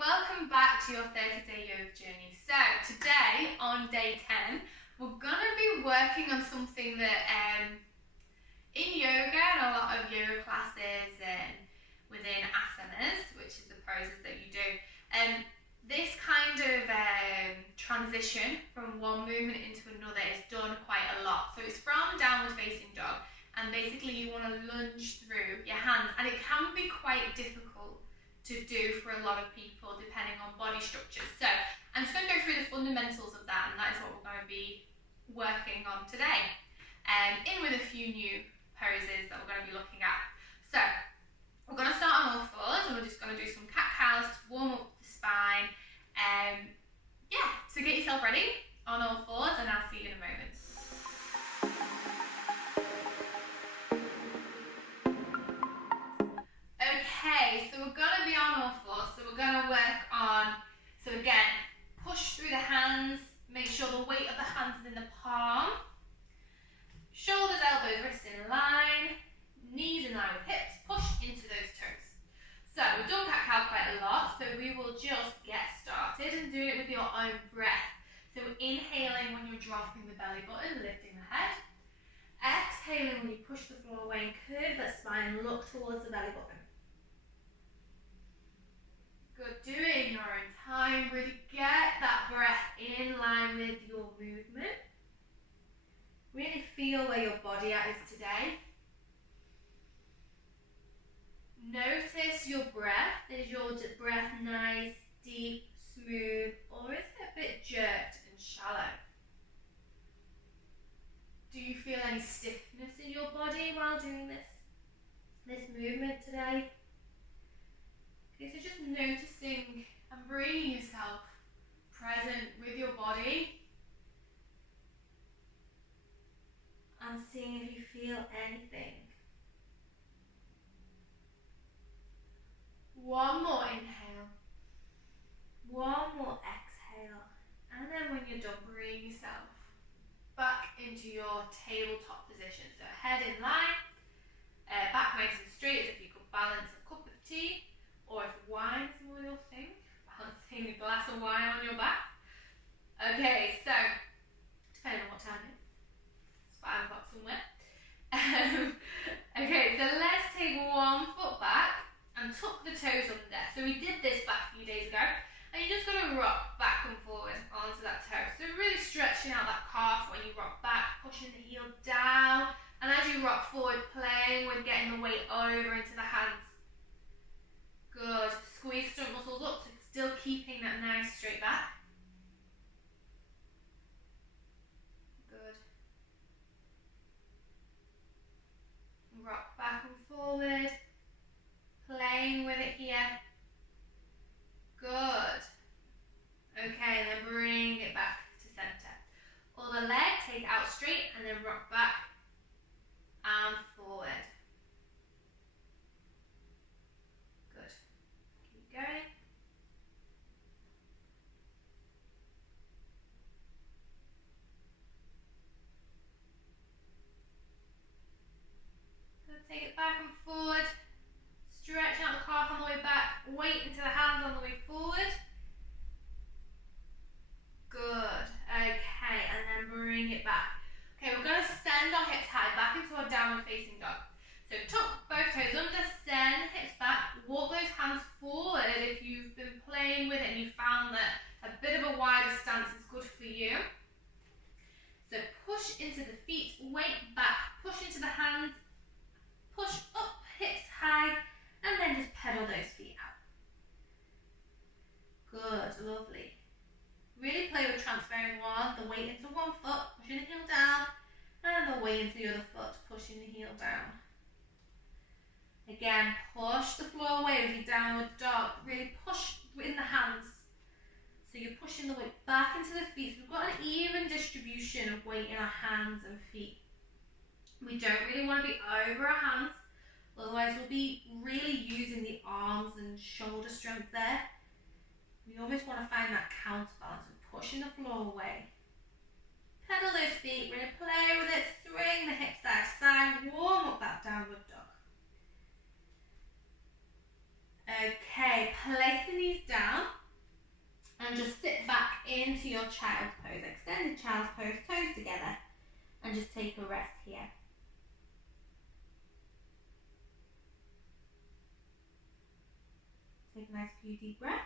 welcome back to your 30-day yoga journey. So today on day 10, we're going to be working on something that in yoga and a lot of yoga classes and within asanas, which is the poses that you do, this kind of transition from one movement into another is done quite a lot. So it's from downward facing dog, and basically you want to lunge through your hands, and it can be quite difficult to do for a lot of people depending on body structures. So I'm just going to go through the fundamentals of that, and that is what we're going to be working on today, in with a few new poses that we're going to be looking at. So we're going to start on all fours, and we're just going to do some cat-cows to warm up the spine. So get yourself ready on all fours, and I'll see you in a moment. Okay, so we're going to be on all fours, so we're going to work on, so again, push through the hands, make sure the weight of the hands is in the palm, shoulders, elbows, wrists in line, knees in line with hips, push into those toes. So we've done cat-cow quite a lot, so we will just get started and do it with your own breath. So inhaling when you're dropping the belly button, lifting the head. Exhaling when you push the floor away and curve the spine, look towards the belly button. Good, do it in your own time. Really get that breath in line with your movement. Really feel where your body at is today. Notice your breath. Is your breath nice, deep, smooth, or is it a bit jerked and shallow? Do you feel any stiffness in your body while doing this movement today? Okay, so just noticing and bringing yourself present with your body and seeing if you feel anything. One more inhale, one more exhale, and then when you're done, bring yourself back into your tabletop position. So head in line, back nice and straight as if you could balance a cup of tea, or if wine's more your thing, balancing a glass of wine on your back. Okay, so depending on what time it is, it's 5 o'clock somewhere. Okay, so let's take one foot back and tuck the toes under. So we did this back a few days ago, and you're just going to rock back and forward onto that toe. So really stretching out that calf when you rock back, pushing the heel down, and as you rock forward, playing with getting the weight over into the hands. Good. Squeeze stomach muscles up, so still keeping that nice straight back. Good. Rock back and forward. Playing with it here. Good. Okay, then bring it back to center. Other leg, take it out straight and then rock back and forward. Good. Keep going. Good. Take it back and forward. Stretching out the calf on the way back, weight into the hands on the way forward. Good. Okay, and then bring it back. Okay, we're going to send our hips high back into our downward facing dog. So tuck both toes under, send hips back, walk those hands forward if you've been playing with it and you found that a bit of a wider stance is good for you. So push into the feet, weight back, push into the hands, push up, hips high, and then just pedal those feet out. Good, lovely. Really play with transferring the weight into one foot, pushing the heel down, and the weight into the other foot, pushing the heel down. Again, push the floor away with your downward dog. Really push in the hands. So you're pushing the weight back into the feet. So we've got an even distribution of weight in our hands and feet. We don't really want to be over our hands. Otherwise, we'll be really using the arms and shoulder strength there. We always want to find that counterbalance and pushing the floor away. Pedal those feet, really play with it, swing the hips side to side, warm up that downward dog. Okay, place the knees down. child's pose, extended child's pose, toes together, and just take a rest here. Take a nice few deep breaths.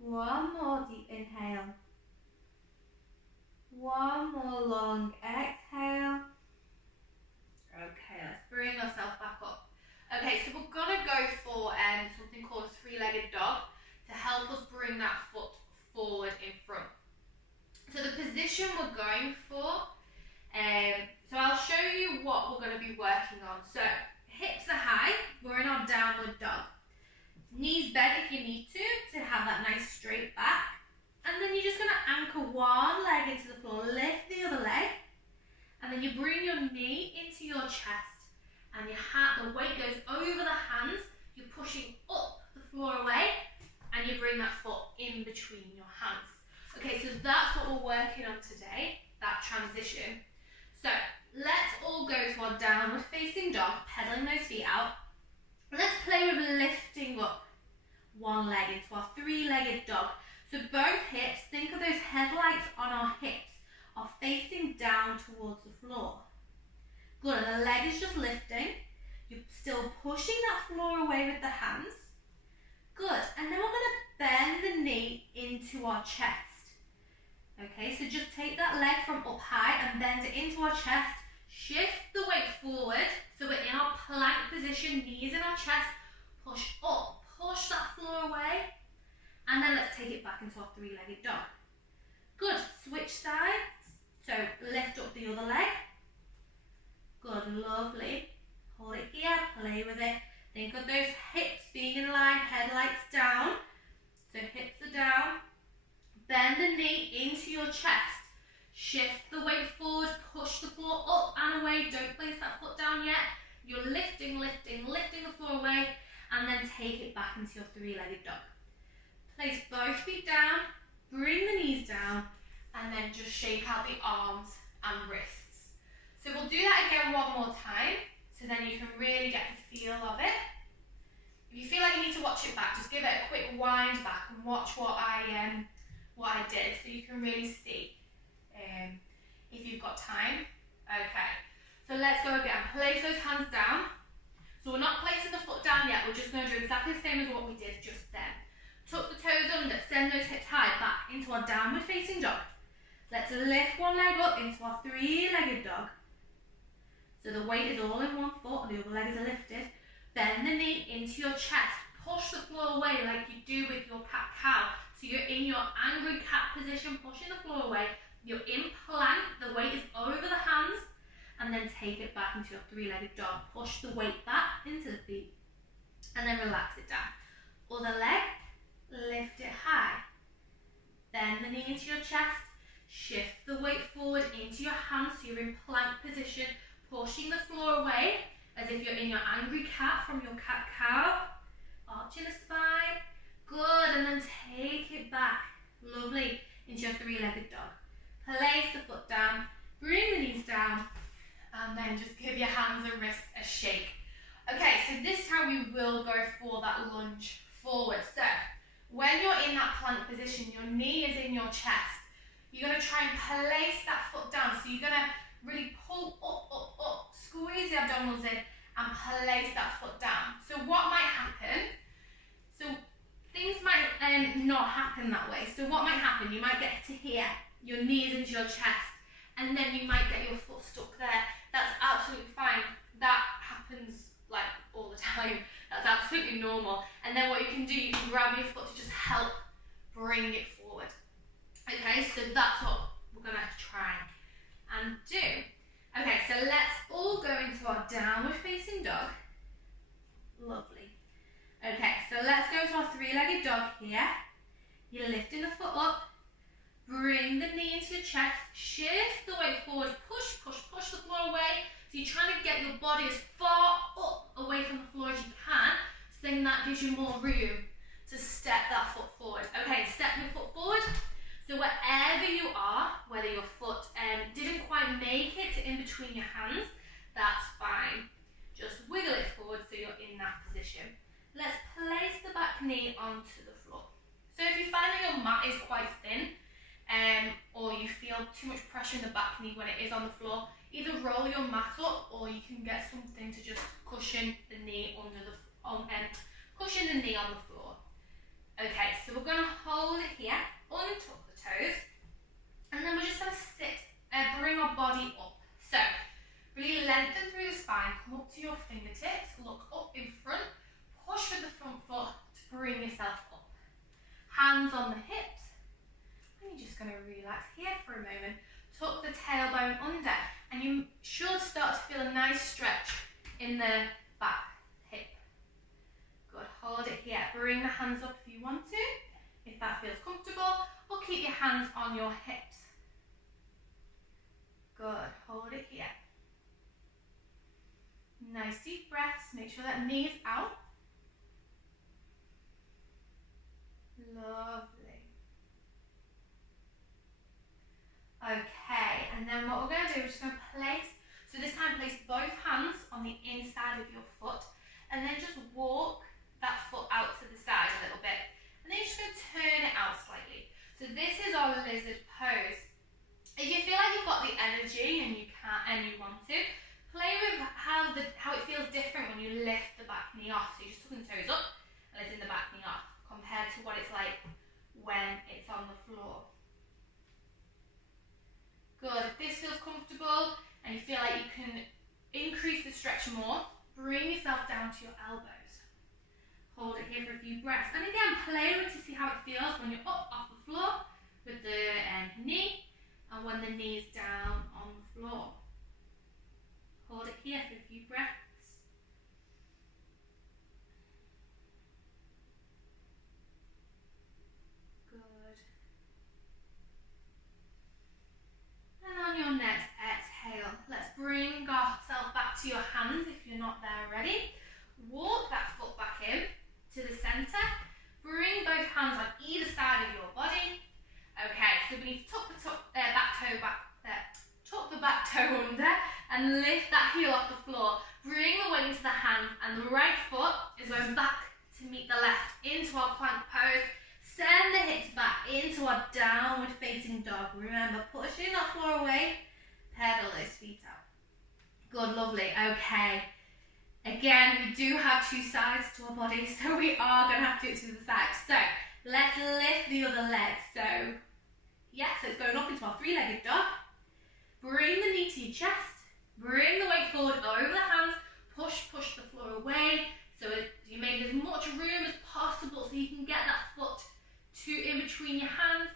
One more deep inhale. One more long exhale. Okay, let's bring ourselves back up. Okay, so we're gonna go for something called a three-legged dog to help us bring that foot forward in front. So the position we're going for, so I'll show you what we're going to be working on. So hips are high, we're in our downward dog. Knees bent if you need to have that nice straight back. And then you're just going to anchor one leg into the floor, lift the other leg, and then you bring your knee into your chest, and the weight goes over the hands, you're pushing up the floor away, and you bring that foot in between your hands. Okay, so that's what we're working on today, that transition. So let's all go to our downward facing dog, pedaling those feet out. Let's play with lifting up one leg into our three-legged dog. So both hips, think of those headlights on our hips, are facing down towards the floor. Good, and the leg is just lifting. You're still pushing that floor away with the hands. Good, and then we're going to bend the knee into our chest. Okay, so just take that leg from up high and bend it into our chest. Shift the weight forward, so we're in our plank position, knees in our chest. Push up, push that floor away. And then let's take it back into our three-legged dog. Good, switch sides. So lift up the other leg. Good, lovely. Hold it here, play with it. Think of those hips being in line, headlights down. So hips are down. Bend the knee into your chest. Shift the weight forward, push the floor up and away. Don't place that foot down yet. You're lifting, lifting, lifting the floor away, and then take it back into your three-legged dog. Place both feet down, bring the knees down, and then just shake out the arms and wrists. So we'll do that again one more time, so then you can really get the feel of it. If you feel like you need to watch it back, just give it a quick wind back and watch what I did, so you can really see if you've got time. Okay, so let's go again. Place those hands down. So we're not placing the foot down yet, we're just going to do exactly the same as what we did just then. Tuck the toes under, send those hips high back into our downward facing dog. Let's lift one leg up into our three-legged dog. So the weight is all in one foot and the other leg is lifted. Bend the knee into your chest. Push the floor away like you do with your cat-cow. So you're in your angry cat position, pushing the floor away. You're in plank, the weight is over the hands. And then take it back into your three-legged dog. Push the weight back into the feet. And then relax it down. Other leg. Lift it high. Bend the knee into your chest. Shift the weight forward into your hands so you're in plank position, pushing the floor away as if you're in your angry cat from your cat-cow. Arching the spine. Good, and then take it back. Lovely. Into your three-legged dog. Place the foot down. Bring the knees down. And then just give your hands and wrists a shake. Okay, so this time we will go for that lunge forward. So when you're in that plank position, your knee is in your chest. You're going to try and place that foot down. So you're going to really pull up, up, up, squeeze the abdominals in and place that foot down. So what might happen? So things might not happen that way. So what might happen? You might get to here, your knees into your chest, and then you might get your foot stuck there. That's absolutely fine. That happens like all the time. That's absolutely normal. And then what you can do, you can grab your foot to just help bring it forward. Okay, so that's what we're going to try and do. Okay, so let's all go into our downward facing dog. Lovely. Okay, so let's go to our three-legged dog here. You're lifting the foot up. Bring the knee into your chest. Shift the weight forward. Push, push, push the floor away. So you're trying to get your body as far up away from the floor as you can. So then that gives you more room to step that foot forward. Okay, step your foot forward. So wherever you are, whether your foot didn't quite make it in between your hands, that's fine. Just wiggle it forward so you're in that position. Let's place the back back knee onto the floor. So if you find that your mat is quite thin, or you feel too much pressure in the back knee when it is on the floor, either roll your mat up, or you can get something to just cushion the knee on the floor. Okay, so we're going to hold it here, untuck the toes, and then we're just going to sit and bring our body up. So really lengthen through the spine, come up to your fingertips, look up in front, push with the front foot to bring yourself up. Hands on the hips, and you're just going to relax here for a moment. Tuck the tailbone under, and you should start to feel a nice stretch in the back hip. Good, hold it here. Bring the hands up if you want to, if that feels comfortable, or keep your hands on your hips. Good, hold it here. Nice deep breaths, make sure that knee is out. Lovely. Okay, and then what we're going to do is just going to place, so this time place both hands on the inside of your foot, and then just walk that foot out to the side a little bit, and then you're just going to turn it out slightly. So this is our lizard pose. If you feel like you've got the energy and you want to, play with how it feels different when you lift the back knee off. So you're just tucking the toes up and lifting the back knee off, compared to what it's like when it's on the floor. Good, if this feels comfortable and you feel like you can increase the stretch more, bring yourself down to your elbows. Hold it here for a few breaths. And again, play with it to see how it feels when you're up off the floor with the knee, and when the knee is down on the floor. Hold it here for a few breaths. Good. And on your next exhale, let's bring ourselves back to your hands if you're not there already. Walk that foot back in to the center. Bring both hands on either side of your body. Okay, so we need to tuck the back toe under and lift that heel off the floor. Bring the weight into the hands, and the right foot is going back to meet the left into our plank pose. Send the hips back into our downward facing dog. Remember, pushing that floor away, pedal those feet out. Good, lovely. Okay. Again, we do have two sides to our body, so we are going to have to do it to the side. So let's lift the other leg. So so it's going up into our three-legged dog. Bring the knee to your chest. Bring the weight forward over the hands. Push the floor away. So you make as much room as possible so you can get that foot in between your hands,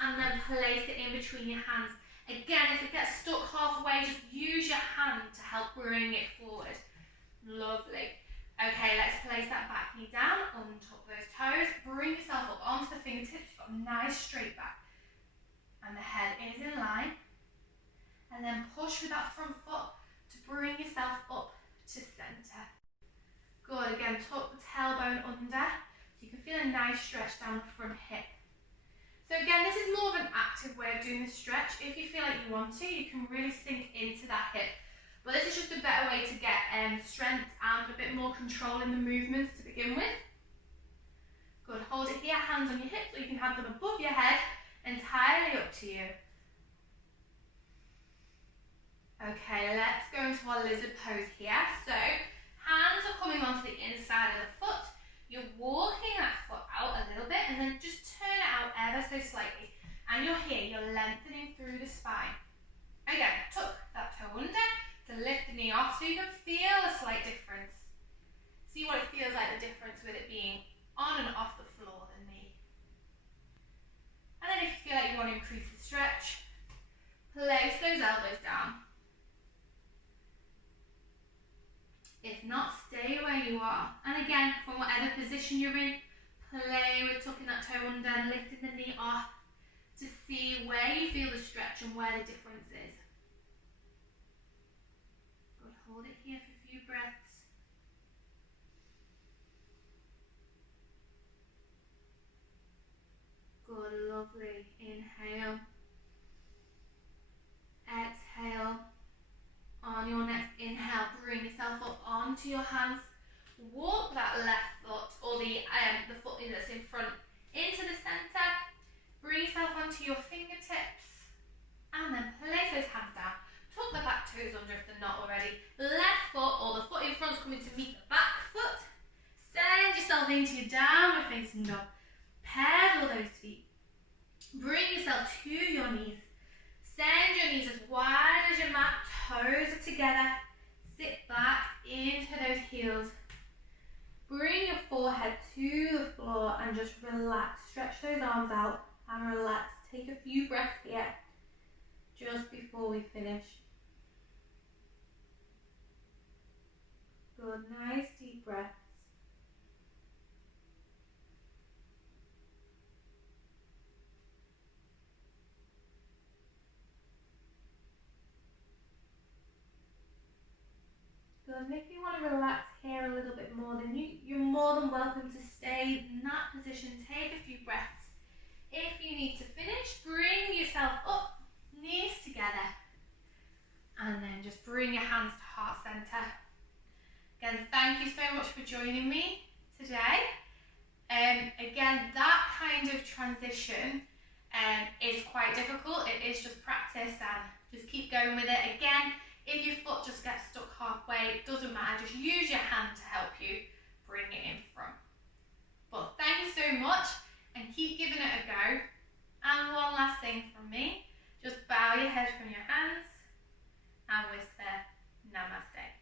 and then place it in between your hands. Again, if it gets stuck halfway, just use your hand to help bring it forward. Lovely. Okay, let's place that back knee down, untuck those toes, bring yourself up onto the fingertips. You've got a nice straight back, and the head is in line, and then push with that front foot to bring yourself up to center. Good, again, tuck the tailbone under, so you can feel a nice stretch down the front hip. So again, this is more of an active way of doing the stretch. If you feel like you want to, you can really sink into that hip. But this is just a better way to get strength and a bit more control in the movements to begin with. Good, hold it here, hands on your hips, or you can have them above your head, entirely up to you. Okay, let's go into our lizard pose here. So, hands are coming onto the inside of the foot. You're walking that foot out a little bit, and then just turn it out ever so slightly. And you're here, you're lengthening through the spine. Again, tuck that toe under to lift the knee off so you can feel a slight difference. See what it feels like, the difference with it being on and off the floor, the knee. And then if you feel like you want to increase the stretch, place those elbows down. If not, stay where you are. And again, from whatever position you're in, play with tucking that toe under and lifting the knee off to see where you feel the stretch and where the difference is. Good, hold it here for a few breaths. Good, lovely. Inhale. Exhale. On your next inhale, bring yourself up onto your hands. walk that left foot, or the foot that's in front, into the centre. Bring yourself onto your fingertips, and then place those hands down. Tuck the back toes under if they're not already. Left foot, or the foot in front, is coming to meet the back foot. Send yourself into your downward facing dog. Pedal those feet. Bring yourself to your knees. Send your knees as wide as your mat. Toes are together. Sit back into those heels. Bring your forehead to the floor and just relax. Stretch those arms out and relax. Take a few breaths here just before we finish. Good, nice deep breaths. Good, and if you want to relax here a little bit more, then you're more than welcome to stay in that position. Take a few breaths. If you need to finish, bring yourself up, knees together, and then just bring your hands to heart center. Again, thank you so much for joining me today. Again, that kind of transition is quite difficult. It is just practice and just keep going with it. Again, if your foot just gets stuck halfway, it doesn't matter. Just use your hand to help you bring it in front. But thank you so much and keep giving it a go. And one last thing from me, just bow your head from your hands and whisper namaste.